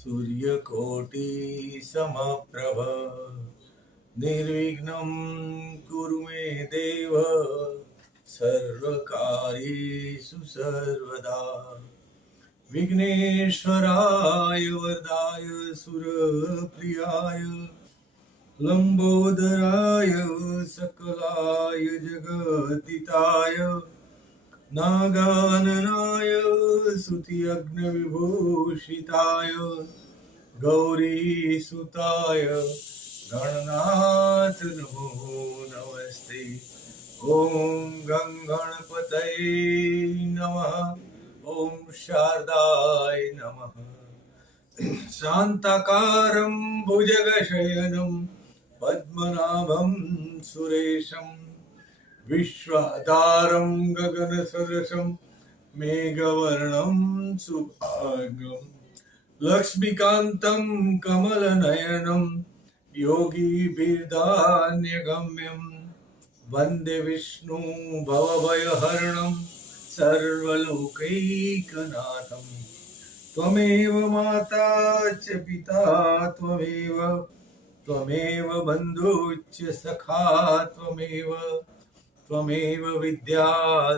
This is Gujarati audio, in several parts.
सूर्यकोटि समप्रभ निर्विघ्नं कुरु मे देव सर्वकार्येषु सर्वदा विघ्नेश्वराय वरदाय सुरप्रियाय लंबोदराय सकलाय जगदिताय नागाननाय स्तुत्यग्नविभूषिताय गौरीसुताय गणनाथ नमो नमस्ते। ओम गं गणपतये नमः। ओम शारदाय नमः। शान्ताकारं भुजगशयनं पद्मनाभं सुरेशं विश्वाधारं गगनसदृशं मेघवर्णं शुभांगं लक्ष्मीकान्तं कमलनयनं योगिभिर्धान्यगम्यं वन्दे विष्णु भवभयहरणं सर्वलोकैकनाथं। त्वमेव माता च पिता त्वमेव बन्धुश्च सखा त्वमेव विद्या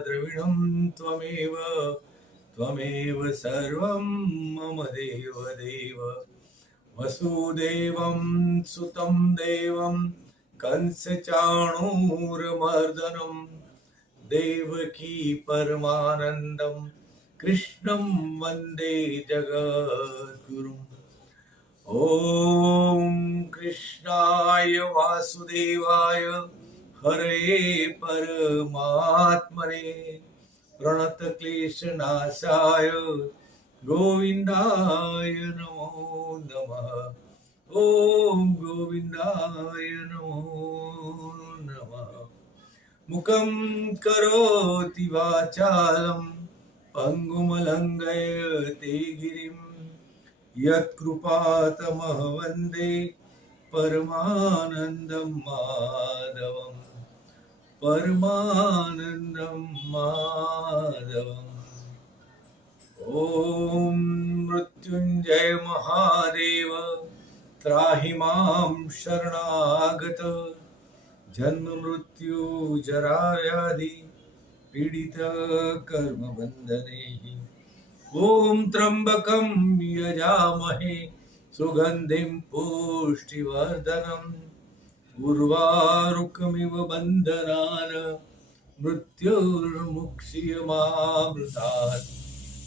द्रविणं त्वमेव सर्वं मम देव वसुदेवं सुतं देवं कंसचाणूरमर्दनं देवकी परमानन्दं कृष्णं वन्दे जगद्गुरुम्। ॐ कृष्णाय वासुदेवाय हरे परमात्मने प्रणतक्लेशनाशाय गोविन्दाय नमो नमः। ॐ गोविन्दाय नमो नमः। मुखं करोति वाचालं पङ्गुमलङ्घयते गिरिं यत्कृपातमः वन्दे परमानन्दं माधवम् ॐ मृत्युञ्जय महादेव त्राहि मां शरणागत जन्म मृत्यु जरा व्याधि पीडित कर्म बंधने। ओम त्र्यंबकं यजामहे सुगंधिं पुष्टिवर्धनम् उर्वारुकमिव बन्धनान् मृत्युर्मुक्षीयमामृतात्।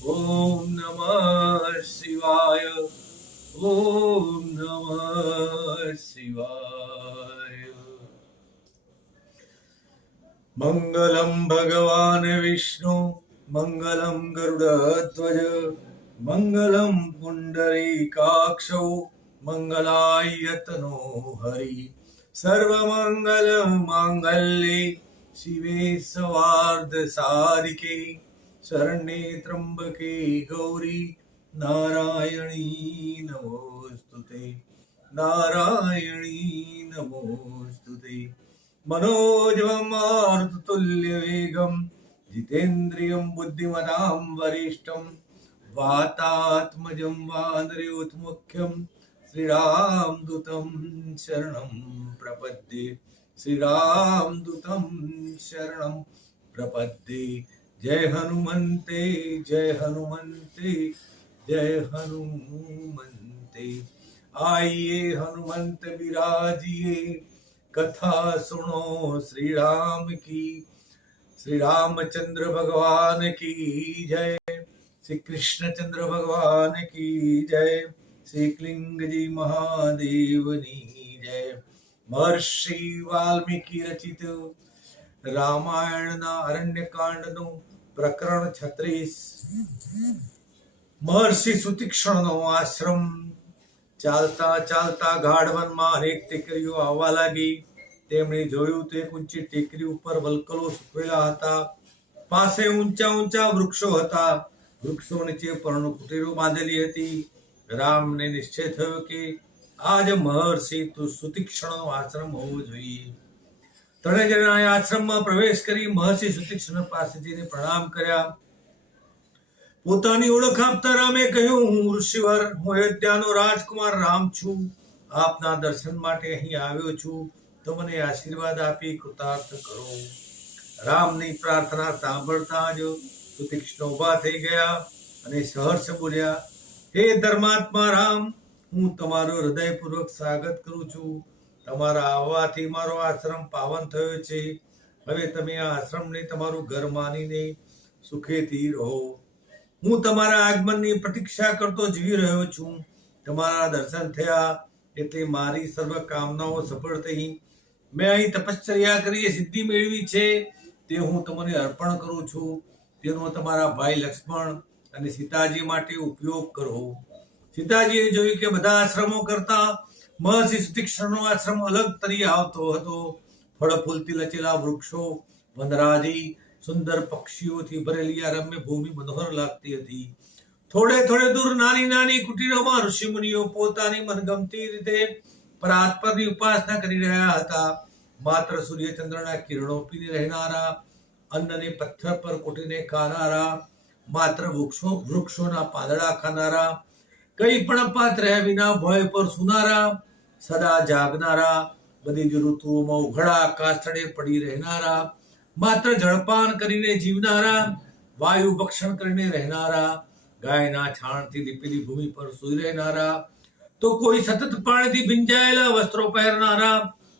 ओम नमः शिवाय। ओम नमः शिवाय। मंगलम भगवान विष्णु मंगलम गरुड़ध्वज मंगलम पुंडरीकाक्षौ मंगलायतनो हरि सर्वमंगल मांगल्ये शिवे सर्वार्थ साधिके शरण्ये त्र्यंबके गौरी नारायणी नमोस्तुते नारायणी नमोस्तुते। मनोजवं मारुततुल्यवेगं जितेन्द्रियं बुद्धिमतां वरिष्ठं वातात्मजं वानरयूथमुख्यं श्रीरामदूतं शरणं प्रपद्ये श्रीरामदूतं शरणं प्रपद्ये। जय हनुमन्ते जय हनुमन्ते जय हनुमन्ते। आइए हनुमंत विराजिए कथा सुनो श्री राम की। श्री रामचंद्र भगवान की जय। श्री कृष्णचंद्र भगवान की जय। श्री क्लिंग जी महादेवनी जय। महर्षि वाल्मीकि रचित રામાયણના અરણ્યકાંડનું પ્રકરણ 36। મહર્ષિ સુતીક્ષ્ણનો આશ્રમ। ચાલતા ચાલતા ગાઢવનમાં અનેક ટેકરીઓ આવવા લાગી। તેમણે જોયું તો એક ઊંચી ટેકરી ઉપર વલ્કલો સૂકવેલા હતા। પાસે ઊંચા ઊંચા વૃક્ષો હતા। વૃક્ષો નીચે પર્ણકુટીરો બાંધેલી હતી। રામને નિશ્ચય થયો કે આ જ મહર્ષિ સુતીક્ષ્ણનો આશ્રમ હોવો જોઈએ। ત્રણે જણાએ આશ્રમમાં પ્રવેશ કરી મહર્ષિ સુતીક્ષ્ણ પાસે જઈને પ્રણામ કર્યા। પોતાની ઓળખ આપતા રામે કહ્યું, હું ઋષિવર, હું અયોધ્યાનો રાજકુમાર રામ છું. આપના દર્શન માટે અહીં આવ્યો છું. તો મને આશીર્વાદ આપી કૃતાર્થ કરો. રામની પ્રાર્થના સાંભળતા જ સુતીક્ષ્ણ ઊભા થઈ ગયા અને સહર્ષ બોલ્યા, હે ધર્માત્મા રામ, હું તમારું હૃદયપૂર્વક સ્વાગત કરું છું. તમારા આવવાથી મારો આશ્રમ પાવન થયો છે. હવે તમે આ આશ્રમને તમારું ઘર માનીને સુખેથી રહો. હું તમારા આગમનની પ્રતીક્ષા કરતો જીવી રહ્યો છું. તમારા દર્શન થયા એટલે મારી સર્વ કામનાઓ સફળ થઈ. મેં અહીં તપશ્ચર્યા કરી સિદ્ધિ મેળવી છે, તે હું તમને અર્પણ કરું છું. તેનો તમારા ભાઈ લક્ષ્મણ અને સીતાજી માટે ઉપયોગ કરો. સીતાજીએ જોયું કે બધા આશ્રમો કરતા મહર્ષિ સુતીક્ષ્ણનો આશ્રમ અલગ તરી આવતો હતો. ફળ ફૂલથી લચેલા વૃક્ષો, વનરાજી, સુંદર પક્ષીઓથી ભરેલી આ રમ્ય ભૂમિ મનોહર લાગતી હતી. થોડે થોડે દૂર નાની નાની કુટીરોમાં ઋષિ મુનિઓ પોતાની મનગમતી રીતે પરાત્પરની ઉપાસના કરી રહ્યા હતા. માત્ર સૂર્યચંદ્રના કિરણો પીને રહેનારા, અન્નને પથ્થર પર કોટીને ખાનારા, માત્ર વૃક્ષોના પાંદડા ખાનારા, કઈ પણ પાત રહ્યા વિના ભય પર સુનારા, સદા જાગનારા, બધી જ ઋતુઓમાં ઉઘડા આકાશ તળે પડી રહેનારા, માત્ર જળપાન કરીને જીવનારા, વાયુ ભક્ષણ કરીને રહેનારા, ગાયના છાણથી લીપેલી ભૂમિ પર સૂઈ રહેનારા, તો કોઈ સતત પાણીથી ભીંજાયેલા વસ્ત્રો પહેરનારા,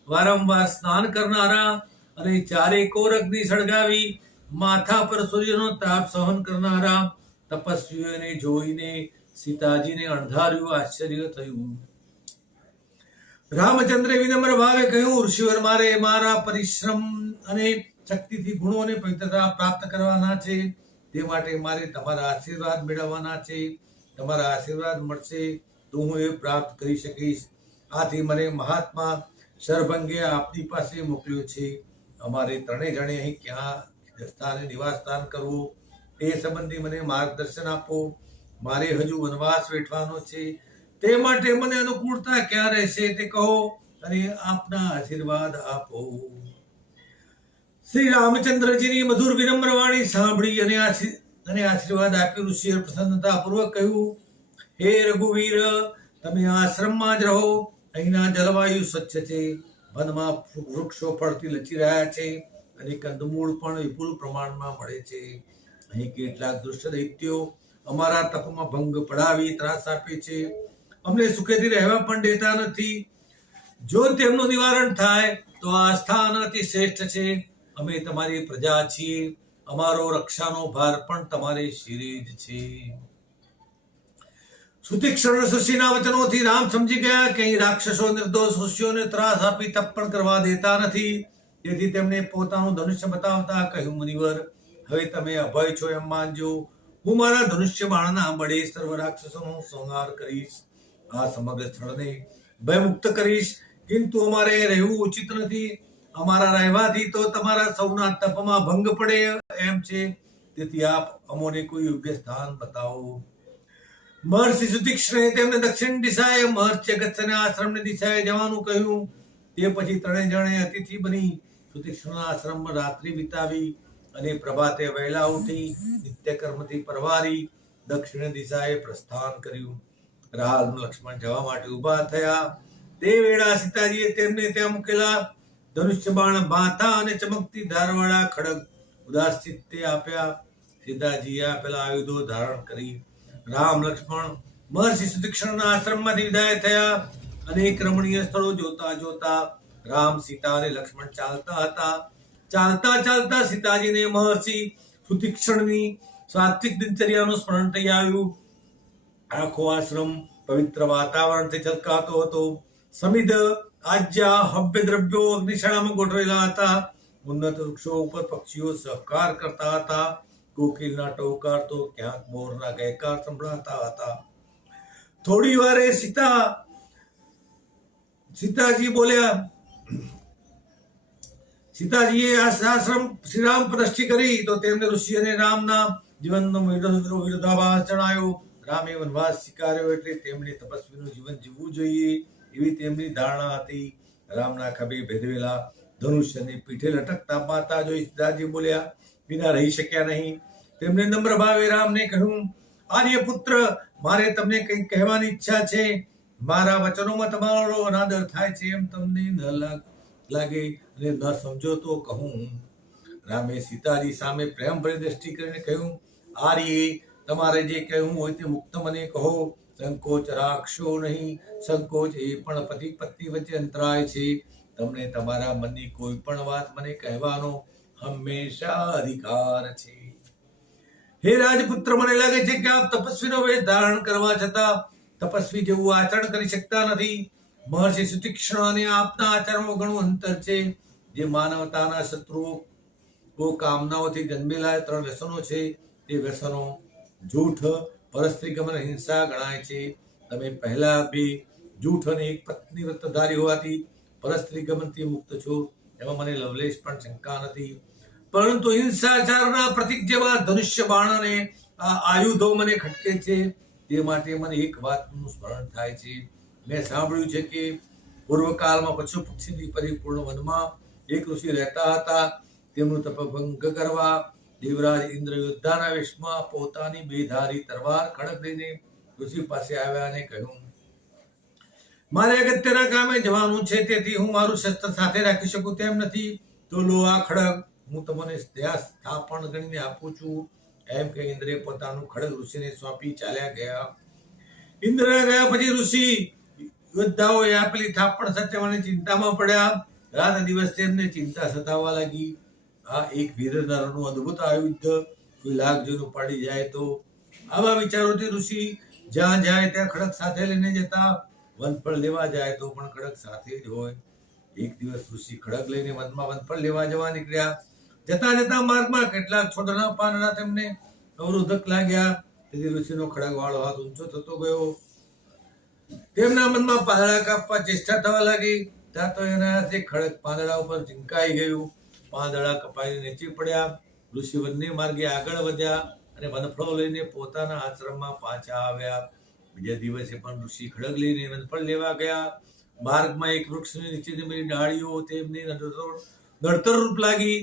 વારંવાર સ્નાન કરનારા અને ચારે કોર અગ્નિ સળગાવી માથા પર સૂર્યનો તાપ સહન કરનારા તપસ્વીઓને જોઈને સીતાજીને અણધાર્યું આશ્ચર્ય થયું. રામચંદ્રે વિનમ્ર ભાવે કહ્યું, ઋષિવર, મારે મારા પરિશ્રમ અને શક્તિથી ગુણો અને પવિત્રતા પ્રાપ્ત કરવાના છે. તે માટે મારે તમારા આશીર્વાદ મેળવવાના છે. તમારા આશીર્વાદ મળશે તો હું એ પ્રાપ્ત કરી શકીશ. આથી મને મહાત્મા શરભંગે આપની પાસે મોકલ્યો છે. અમારે ત્રણેય જણે અહીં ક્યાં સ્થાને નિવાસ સ્થાન કરવું એ સંબંધી મને માર્ગદર્શન આપો. મારે હજુ વનવાસ વેઠવાનો છે. તે માટે મને અનુકૂળતા ક્યાં રહેશે તે કહો અને આપના આશીર્વાદ આપો. શ્રી રામચંદ્રજીની મધુર વિનમ્ર વાણી સાંભળી અને આશીર્વાદ આપી ઋષિએ પ્રસન્નતાપૂર્વક કહ્યું, હે રઘુવીર, તમે આશ્રમમાં જ રહો. અહીંના જલવાયુ સ્વચ્છ છે. વનમાં વૃક્ષો ફળથી લચી રહ્યા છે અને કંદમૂળ પણ વિપુલ પ્રમાણમાં મળે છે. અહીં કેટલાક દુષ્ટ દૈત્યો અમારા તપમાં ભંગ પડાવી ત્રાસ આપે છે. અમને સુખેથી રહેવા પણ દેતા નથી. જો તેમનું નિવારણ થાય તો આ સ્થાન અતિ શ્રેષ્ઠ છે. અમે તમારી પ્રજા છીએ. અમારો રક્ષાનો ભાર પણ તમારે શિરે જ છે. સુતીક્ષ્ણ ઋષિના વચનોથી રામ સમજી ગયા કે અહીં રાક્ષસો નિર્દોષ ઋષિઓને ત્રાસ આપી તપ પણ કરવા દેતા નથી. તેથી તેમણે પોતાનું ધનુષ્ય બતાવતા કહ્યું, મુનિવર, હવે તમે અભય છો એમ માનજો. હું મારા ધનુષ્ય બાણના બળે સર્વ રાક્ષસોનો સંહાર કરીશ. આ સમગ્ર સ્થળને ભયમુક્ત કરીશ. કિંતુ અમારે રહેવું ઉચિત નથી. અમારા રહેવાથી તો તમારા સૌના તપમાં ભંગ પડે એમ છે. તેથી આપ અમોને કોઈ યોગ્ય સ્થાન બતાવો. મહર્ષિ સુતીક્ષ્ણે તેમને દક્ષિણ દિશાએ મહર્ષિ અગસ્ત્યના આશ્રમની દિશાએ જવાનું કહ્યું. તે પછી ત્રણેય જણે અતિથિ બની સુતીક્ષ્ણના આશ્રમમાં રાત્રિ વિતાવી અને પ્રભાતે વહેલા ઉઠી નિત્ય કર્મથી પરવારી દક્ષિણ દિશાએ પ્રસ્થાન કર્યું. રામ લક્ષ્મણ જવા માટે ઉભા થયા. તે વેળા સીતાજીએ તેમને ત્યાં મૂકેલા ધનુષ્ય બાણ બાંધા અને ચમકતી ધારવાળા ખડગ ઉદાસ ચિત્તે આપ્યા. સીતાજીએ આપેલા આયુધો ધારણ કરી રામ લક્ષ્મણ મહર્ષિ સુતીક્ષ્ણના આશ્રમમાંથી વિદાય થયા. અનેક રમણીય સ્થળો જોતા જોતા રામ, સીતા અને લક્ષ્મણ ચાલતા હતા. ચાલતા ચાલતા સીતાજીને મહર્ષિ સુતીક્ષ્ણની સાત્વિક દિનચર્યાનું સ્મરણ થઈ આવ્યું. આખો આશ્રમ પવિત્ર વાતાવરણથી છલકાતો હતો. સમિધ આજ્યા હવ્ય દ્રવ્યો અગ્નિશાળામાં ગોઠવેલા હતા. ઉન્નત વૃક્ષો ઉપર પક્ષીઓ સહકાર કરતા હતા. કોકિલના ટોકાર તો ક્યાંક મોરના ગયકાર સંભળાતા હતા. થોડી વારે સીતાજી બોલ્યા. સીતાજીએ આશ્રમ શ્રીરામ પ્રતિષ્ઠિ કરી તો તેમને ઋષિ અને રામના જીવનનો વિરોધાભાસ જણાયો. રામે વનવાસ સ્વીકાર્યો એટલે તેમણે તપસ્વીનું જીવન જીવવું જોઈએ એવી તેમની ધારણા હતી. રામના ખભે ભેદવેલા ધનુષ્યને પીઠે લટકતા માતા જોઈ સીતાજી બોલ્યા, વિના રહી શક્યા નહીં. તેમણે નમ્ર ભાવે રામને કહ્યું, આર્ય પુત્ર, મારે તમને કંઈક કહેવાની ઈચ્છા છે. મારા વચનોમાં તમારો અનાદર થાય છે એમ તમને ન લાગે અને ન સમજો તો કહું. રામે સીતાજી સામે પ્રેમ ભરી દ્રષ્ટિ કરીને કહ્યું, આર્ય, તમારે જે કહેવું હોય તે મુક્ત મને કહો. સંકોચ રાખશો નહીં. સંકોચ એ પણ પતિ પત્ની વચ્ચે અંતરાય છે. તમને તમારા મનની કોઈ પણ વાત મને કહેવાનો હંમેશા અધિકાર છે. હે રાજપુત્ર, મને લાગે છે કે આપ તપસ્વીનો વેશ ધારણ કરવા છતાં તપસ્વી જેવું આચરણ કરી શકતા નથી. મહર્ષિ સુતીક્ષ્ણ અને આપના આચરણમાં ઘણું અંતર છે. જે માનવતાના શત્રુઓ કામનાઓથી જન્મેલા 3 વ્યસનો છે, તે વ્યસનો જૂઠ, પરસ્ત્રી ગમન, હિંસા ગણાય છે. તમે પહેલા 2 જૂઠ અને 1 પત્ની વ્રતધારી હોવાથી પરસ્ત્રી ગમનથી મુક્ત છો, એમાં મને લવલેશ પણ શંકા નથી. પરંતુ હિંસાચારના પ્રતીક જેવા ધનુષ્ય બાણ અને આ આયુધો મને ખટકે છે. તે માટે મને એક વાતનું સ્મરણ થાય છે. મેં સાંભળ્યું છે કે પૂર્વકાળમાં પશુ પક્ષીથી પરિપૂર્ણ વનમાં એક ઋષિ રહેતા હતા. તેમનું તપભંગ કરવા દેવરાજ ઇન્દ્ર યોદ્ધાના વેશમાં પોતાની 2 ધારી તલવાર ખડગ લઈને ઋષિ પાસે આવ્યા અને કહ્યું, મારે અગત્યના કામે જવાનું છે, તેથી હું મારું શસ્ત્ર સાથે રાખી શકું તેમ નથી. તો લો આ ખડગ, હું તમને ત્યાં સ્થાપન ગણીને આપું છું. એમ કે ઇન્દ્રે પોતાનું ખડગ ઋષિને સોંપી ચાલ્યા ગયા. ઇન્દ્ર ગયા પછી ઋષિ યોદ્ધાઓએ આપેલી થાપણ સાચવવાની ચિંતામાં પડ્યા. રાત દિવસ તેમને ચિંતા સતાવવા લાગી. આ એક વીર નરનું અદ્ભુત આયુધ કોઈ લાખ જોઈને ઉપાડી જાય તો. આવા વિચારોથી ઋષિ જ્યાં જાય ત્યાં ખડગ સાથે લઈને જતા. વનફળ લેવા જાય તો પણ ખડગ સાથે જ હોય. એક દિવસ ઋષિ ખડગ લઈને વનમાં વનફળ લેવા જવા નીકળ્યા. જતા જતા માર્ગમાં કેટલાક છોડના પાંદડા તેમને અવરોધક લાગ્યા. તેથી ઋષિનો ખડગ વાળો હાથ ઊંચો થતો ગયો. તેમના મનમાં પાંદડા કાપવા ચેષ્ટા થવા લાગી. ત્યાં તો એના હાથે ખડગ પાંદડા ઉપર ઝીંકાઈ ગયું. પાંદડા કપાઈને નીચે પડ્યા. ઋષિ વનને માર્ગે આગળ વધ્યા અને વનફળો લઈને પોતાના આશ્રમમાં પાછા આવ્યા. બીજા દિવસે પણ ઋષિ ખડગ લઈને વનફળ લેવા ગયા. માર્ગમાં એક વૃક્ષની નીચે નમેલી ડાળીઓ તેમને નડતર રૂપ લાગી.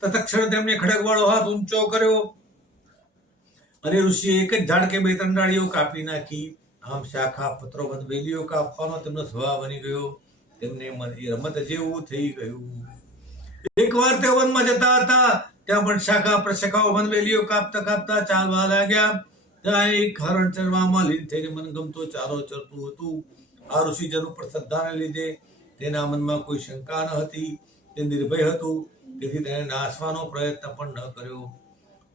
તત્ક્ષણ તેમણે ખડગવાળો હાથ ઊંચો કર્યો અને ઋષિએ એક જ ઝાડકે 2-3 ડાળીઓ કાપી નાખી. આમ શાખા પત્રો બંધ વેલીઓ કાપવાનો તેમનો સ્વભાવ બની ગયો. તેમને એ રમત જેવું થઈ ગયું. એકવાર તેઓ વનમાં જતા હતા. ત્યાં પણ શાખા પ્રશાખાઓ બંધ વેલીઓ કાપતા કાપતા ચાલવા લાગ્યા. ત્યાં એક હરણ ચરવામાં લીન થઈને મનગમતો ચારો ચરતું હતું. આ ઋષિજન ઉપર શ્રદ્ધાને લીધે તેના મનમાં કોઈ શંકા ન હતી. તે નિર્ભય હતું, તેથી તેને નાશવાનો પ્રયત્ન પણ ન કર્યો.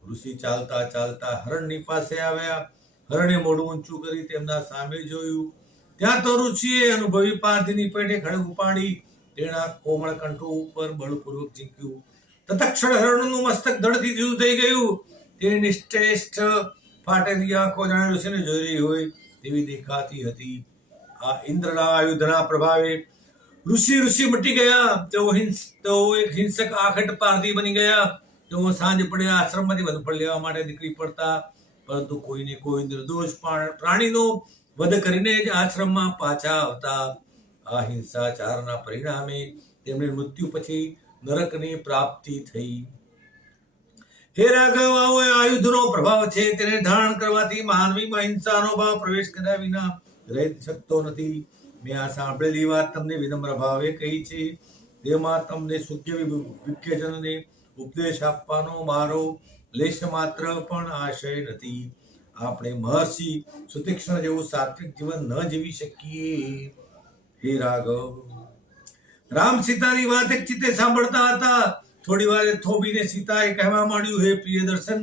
ઋષિ ચાલતા ચાલતા હરણની પાસે આવ્યા. હરણે મોઢું ઊંચું કરી તેમના સામે જોયું. ત્યાં તો ઋષિએ અનુભવી પારધીની પેટે ખડગ ઉપાડી તેના કોમળ કંઠો ઉપર બળપૂર્વક ઝીંક્યું. તત્ક્ષણ હરણનું મસ્તક ધડથી જુદું થઈ ગયું. તે નિશ્ચેષ્ટ ફાટેલી આંખો જાણે ઋષિને જોઈ રહી હોય તેવી દેખાતી હતી. આ ઇન્દ્રના આયુધના પ્રભાવે ઋષિ મટી ગયા. તેઓ એક હિંસક આખટ પારધી બની ગયા. તેઓ સાંજ પડે આશ્રમમાંથી વનફળ લેવા માટે નીકળી પડતા, પરંતુ કોઈને કોઈ નિર્દોષ પ્રાણીનો વધ કરીને જ આશ્રમમાં પાછા આવતા. આ હિંસાચારના પરિણામે તેમને મૃત્યુ પછી નરકની પ્રાપ્તિ થઈ. હે રાઘવ, આવો આયુધનો પ્રભાવ છે. તેને ધારણ કરવાથી માનવીમાં હિંસાનો ભાવ પ્રવેશ કર્યા વિના રહી શકતો નથી. મેં આ સાંભળેલી વાત તમને વિનમ્ર ભાવે કહી છે. તેમાં તમને સુખ્ય વિખ્યજનને ઉપદેશ આપવાનો મારો લેશ માત્ર પણ આશય નથી. આપણે મહર્ષિ સુતીક્ષ્ણ જેવું સાત્વિક જીવન ન જીવી શકીએ. હે રાઘવ. રામ સીતાની વાત એક ચિત્તે સાંભળતા હતા. થોડી વારે થોભીને સીતાએ કહેવા માંડ્યું, હે પ્રિય દર્શન,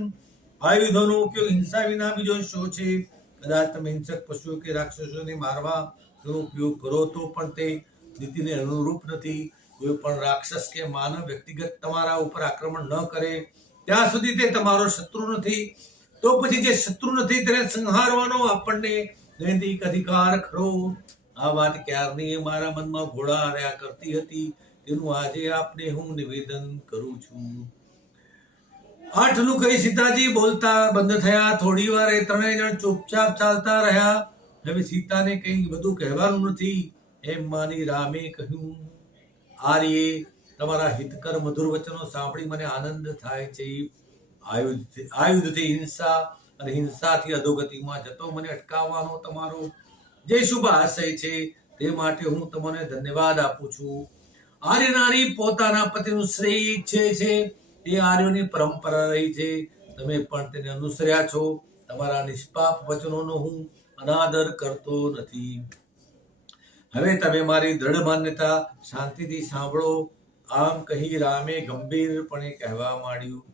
આયુધોનો ઉપયોગ હિંસા વિના બીજો શો છે? કદાચ તમે હિંસક પશુઓ કે રાક્ષસોને મારવા તેનો ઉપયોગ કરો તો પણ તે નીતિને અનુરૂપ નથી. કોઈ પણ રાક્ષસ કે માનવ વ્યક્તિગત તમારા ઉપર આક્રમણ ન કરે ત્યાં સુધી તે તમારો શત્રુ નથી. તો પછી જે શત્રુ નથી તેને સંહારવાનો આપણને નૈતિક અધિકાર ખરો. આ વાત ક્યારની મારા મનમાં ઘોળા રહ્યા કરતી હતી, તેનું આજે આપને હું નિવેદન કરું છું. આઠનું કહી સીતાજી બોલતા બંધ થયા. થોડી વાર એ 3 જણ ચૂપચાપ ચાલતા રહ્યા. હવે સીતાને કંઈ બધું કહેવાનું નથી એમ માની રામે કહ્યું, આર્યે, તમારા હિતકર મધુર વચનો સાંભળી મને આનંદ થાય છે. આયુધથી હિંસા અને હિંસાથી અધોગતિમાં જતો મને અટકાવવાનો તમારો જે શુભ આશય છે તે માટે હું તમને ધન્યવાદ આપું છું. આર્ય નારી પોતાના પતિનું શ્રેય ઈચ્છે છે. એ આર્યોની પરંપરા રહી છે. તમે પણ તેને અનુસર્યા છો. તમારા નિષ્પાપ વચનોનો હું અનાદર કરતો નથી. હવે તમે મારી દ્રઢ માન્યતા શાંતિથી સાંભળો. આમ કહી રામે ગંભીરપણે કહેવા માંડ્યું,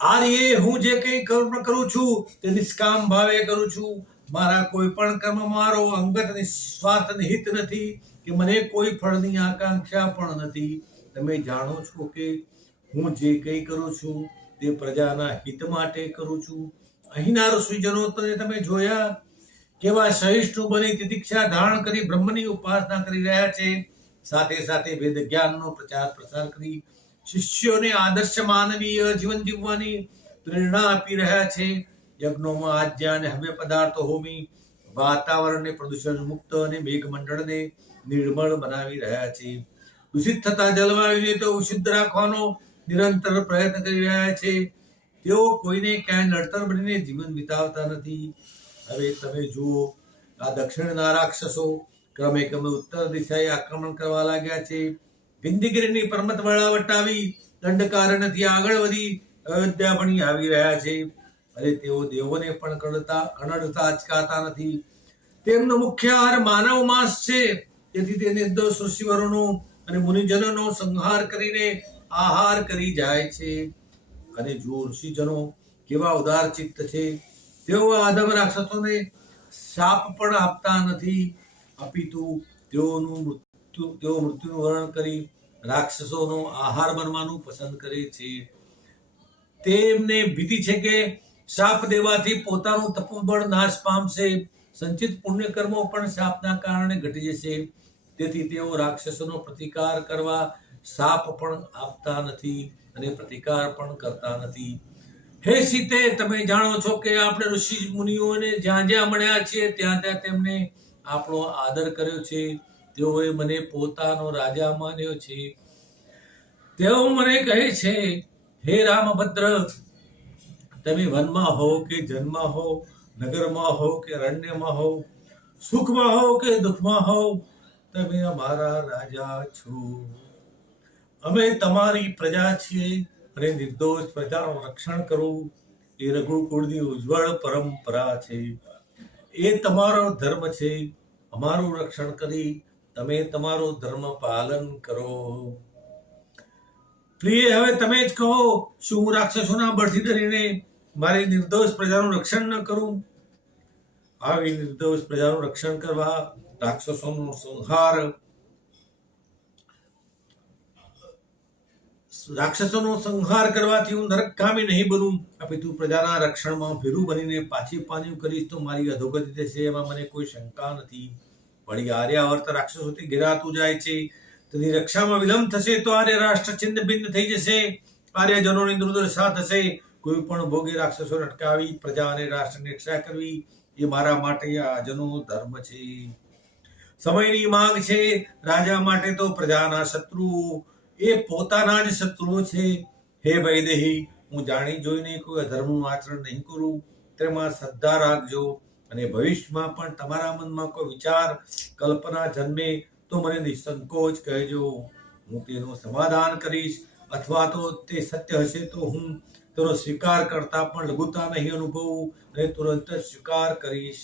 આર્ય હું જે કંઈ કર્મ કરું છું તે નિષ્કામ ભાવે કરું છું. મારા કોઈ પણ કર્મ મારો અંગત નિસ્વાર્થ હિત નથી કે મને કોઈ ફળની આકાંક્ષા પણ નથી. તમે જાણો છો કે હું જે કંઈ કરું છું તે પ્રજાના હિત માટે કરું છું. અહીંના ઋષિજનો તમે જોયા કેવા સહિષ્ણુ બની તિતિક્ષા ધારણ કરી બ્રહ્મની ઉપાસના કરી રહ્યા છે. સાથે સાથે વેદ જ્ઞાનનો પ્રચાર પ્રસાર કરી શિષ્યોને આદર્શ માનવીય જીવન જીવવાની પ્રેરણા આપી રહ્યા છે. યજ્ઞોમાં આજ્ઞા અને હવ્ય પદાર્થો હોમી વાતાવરણને પ્રદૂષણ મુક્ત અને મેઘમંડળને નિર્મળ બનાવી રહ્યા છે. દૂષિત થતા જલવાયુને તો શુદ્ધ રાખવાનો નિરંતર પ્રયત્ન કરી રહ્યા છે. તેઓ કોઈને ક્યાંય નડતર બનીને જીવન વિતાવતા નથી. હવે તમે જુઓ, આ દક્ષિણના રાક્ષસો ક્રમે ક્રમે ઉત્તર દિશાએ આક્રમણ કરવા લાગ્યા છે. વિંધ્યગીરીની પર્વત વળા વટાવી દંડકારણ્યથી આગળ વધી અયોધ્યા ભણી આવી રહ્યા છે. અરે તેઓ દેવોને પણ કણડતા અચકાતા નથી. તેમનો મુખ્ય આહાર માનવ માંસ છે. તેથી તે નિર્દોષ ઋષિવરોનો અને મુનિજનોનો સંહાર કરીને આહાર કરી જાય છે. અને જો ઋષિજનો કેવા ઉદાર ચિત્ત છે, તેઓ આદમ રાક્ષસોને શાપ પણ આપતા નથી. અપિતુ તેઓ મૃત્યુનું વર્ણન કરી રાક્ષસોનો આહાર બનવાનું પસંદ કરે છે. તેમને ભીતિ છે કે શાપ દેવાથી પોતાનું તપોબળ નાશ પામશે. સંચિત પુણ્ય કર્મો પણ શાપના કારણે ઘટી જશે. તેથી તેઓ રાક્ષસોનો પ્રતિકાર કરવા શાપ પણ આપતા નથી અને પ્રતિકાર પણ કરતા નથી. હે સીતે, તમે જાણો છો કે આપણે ઋષિ મુનિઓને જ્યાં જ્યાં મળ્યા છીએ ત્યાં ત્યાં તેમને આપણો આદર કર્યો છે. તેઓએ મને પોતાનો રાજા માન્યો છે. તેઓ મને કહે છે, હે રામભદ્ર, તમે વનમાં હો કે જન્મમાં હો, નગરમાં હો કે અરણ્યમાં હો, સુખમાં હો કે દુઃખમાં હો, તમે અમારા રાજા છો. અમે તમારી પ્રજા છીએ અને નિર્દોષ પ્રજાનું રક્ષણ કરવું એ રઘુકુળની ઉજ્જવળ પરંપરા છે. એ તમારો ધર્મ છે. અમારું રક્ષણ કરી તમે તમારું ધર્મ પાલન કરો. પ્રિય, હવે તમે જ કહો, શું હું રાક્ષસોના બળથી ડરીને મારી નિર્દોષ પ્રજાનું રક્ષણ ન કરું? આવી નિર્દોષ પ્રજાનું રક્ષણ કરવા રાક્ષસોનો સંહાર કરવાથી હું નરકગામી નહીં બનું. અપિતુ પ્રજાના રક્ષણમાં ભીરું બનીને પાછી પાછું કરીશ તો મારી અધોગતિ થશે, એમાં મને કોઈ શંકા નથી. વળી આર્યાવર્ત રાક્ષસોથી ઘેરાતું જાય છે. તેની રક્ષામાં વિલંબ થશે તો આર્ય રાષ્ટ્ર છિન્ન ભિન્ન થઈ જશે. આર્યજનોની દુર્દશા થશે. કોઈ પણ ભોગે રાક્ષસોને અટકાવી પ્રજા અને રાષ્ટ્રની રક્ષા કરવી એ મારા માટે આજનો ધર્મ છે. સમયની માંગ છે. રાજા માટે તો પ્રજાના શત્રુઓ એ પોતાના જ શત્રુઓ છે. હે વૈદેહી, હું જાણી જોઈને કોઈ અધર્મનું આચરણ નહીં કરું. તેમાં શ્રદ્ધા રાખજો અને ભવિષ્યમાં પણ તમારા મનમાં કોઈ વિચાર કલ્પના જન્મે તો મને નિસંકોચ કહેજો. હું તેનું સમાધાન કરીશ, અથવા તો તે સત્ય હશે તો હું તેનો સ્વીકાર કરતા પણ લઘુતા નહીં અનુભવું અને તુરંત જ સ્વીકાર કરીશ.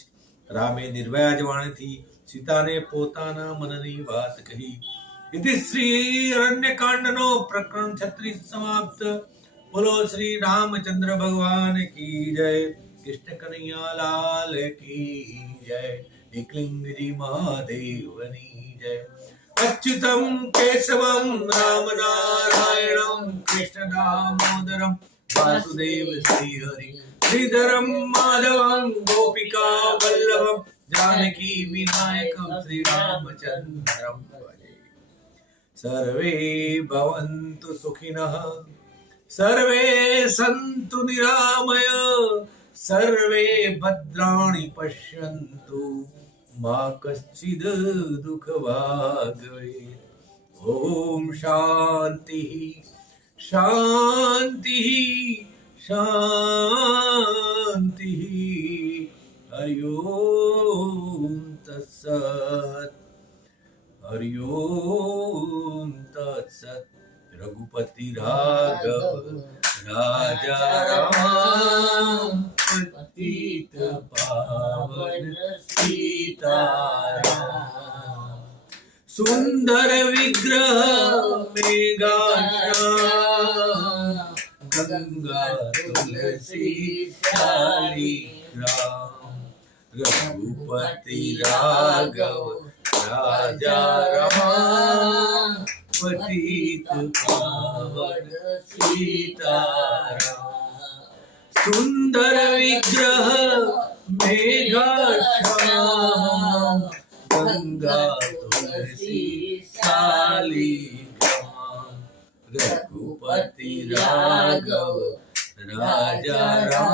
રામે નિર્વ્યાજ વાણીથી સીતાને પોતાના મનની વાત કહી. ઇતિ શ્રી અરણ્યકાંડનો પ્રકરણ 36 સમાપ્ત. બોલો શ્રી રામચંદ્ર ભગવાન કી જય. કૃષ્ણ કનૈયા લાલ કી જય. એકલિંગજી મહાદેવની જય. અચ્યુતમ કેશવમ રામ નારાયણમ કૃષ્ણ દામોદરમ વાસુદેવ શ્રી હરિ શ્રીધરમ માધવમ ગોપિકા વલ્લભમ જાનકી વિનાયકમ શ્રી રામચંદ્રમ ભજે. સર્વે ભવન્તુ સુખિનઃ, સર્વે સન્તુ નિરામય, સર્વે ભદ્રાણિ પશ્યન્તુ, મા કશ્ચિદ દુઃખ ભાગ ભવેत्. ઓમ શાંતિ शांति शांति हरि ओम तत्सत हरि ओम तत्सत रघुपति राघव राजा राम पतित पावन सीताराम सुंदर विग्रह मेघाश्याम गंगा तुलसी शालिग्राम रघुपति राघव राजा राम पतित पावन सीताराम सुंदर विग्रह मेघाश्याम गंगा तुलसी शालिग्राम रघुपति राघव राजा राम